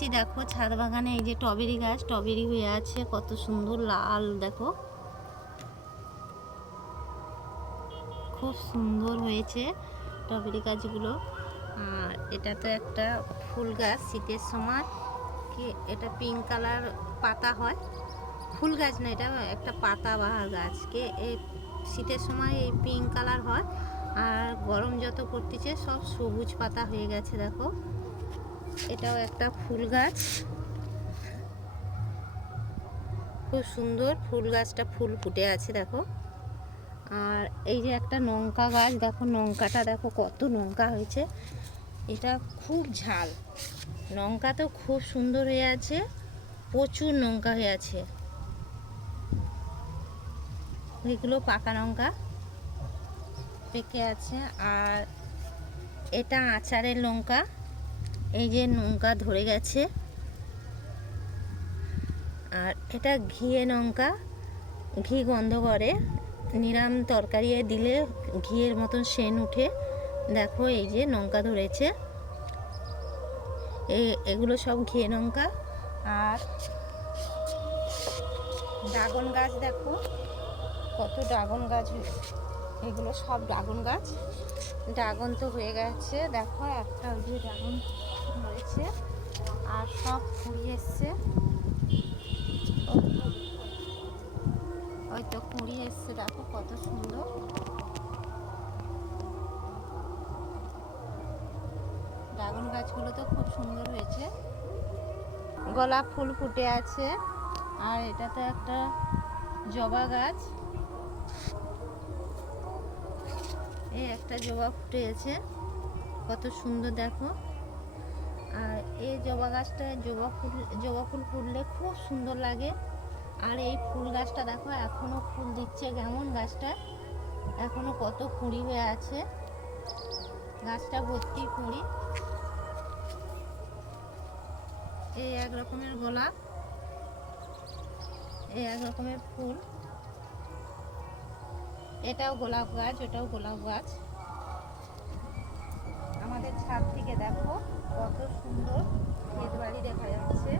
এসছি দেখো ছাদ বাগানে। এই যে টবেরি গাছ, টবেরি হয়ে আছে, কত সুন্দর লাল, দেখো খুব সুন্দর হয়েছে টবেরি গাছগুলো। আর এটা তো একটা ফুল গাছ, শীতের সময় কি এটা পিঙ্ক কালার পাতা হয়, ফুল গাছ না, এটা একটা পাতাবাহার গাছকে এই শীতের সময় এই পিঙ্ক কালার হয়। আর গরম যত পড়তেছে সব সবুজ পাতা হয়ে গেছে দেখো। এটাও একটা ফুল গাছ, খুব সুন্দর ফুল গাছটা, ফুল ফুটে আছে দেখো। আর এই যে একটা লঙ্কা গাছ, দেখো লঙ্কাটা দেখো কত লঙ্কা হয়েছে, এটা খুব ঝাল, লঙ্কা তো খুব সুন্দর হয়ে আছে, প্রচুর লঙ্কা হয়ে আছে, এগুলো পাকা লঙ্কা পেকে আছে। আর এটা আচারের লঙ্কা, এই যে লঙ্কা ধরে গেছে। আর এটা ঘিয়ে লঙ্কা, ঘি গন্ধ করে, নিরাম তরকারি দিলে ঘিয়ের মতন সেন উঠে। দেখো এই যে লঙ্কা ধরেছে, এগুলো সব ঘিয়ে লঙ্কা। আর ড্রাগন গাছ দেখো কত ড্রাগন গাছ, এগুলো সব ড্রাগন গাছ, ড্রাগন তো হয়ে গেছে দেখো, একটা ওই যে ড্রাগন হয়েছে আর সব কুড়ি এসছে, ওই তো কুড়ি এসছে দেখো কত সুন্দর। ড্রাগন গাছগুলো তো খুব সুন্দর হয়েছে, গোলাপ ফুল ফুটে আছে। আর এটা তো একটা জবা গাছ, এই একটা জবা ফুটে আছে কত সুন্দর দেখো। আর এই জবা গাছটা জবা ফুল ফুটলে খুব সুন্দর লাগে। আর এই ফুল গাছটা দেখো এখনো ফুল দিচ্ছে, কেমন গাছটা এখনো কত কুঁড়ি হয়ে আছে, গাছটা ভর্তি কুঁড়ি। এই এক রকমের গোলাপ, এই এক রকমের ফুল, এটাও গোলাপ গাছ, ওটাও গোলাপ গাছ। আমাদের ছাদ থেকে দেখো কত সুন্দর ক্ষেত বাড়ি দেখা যাচ্ছে।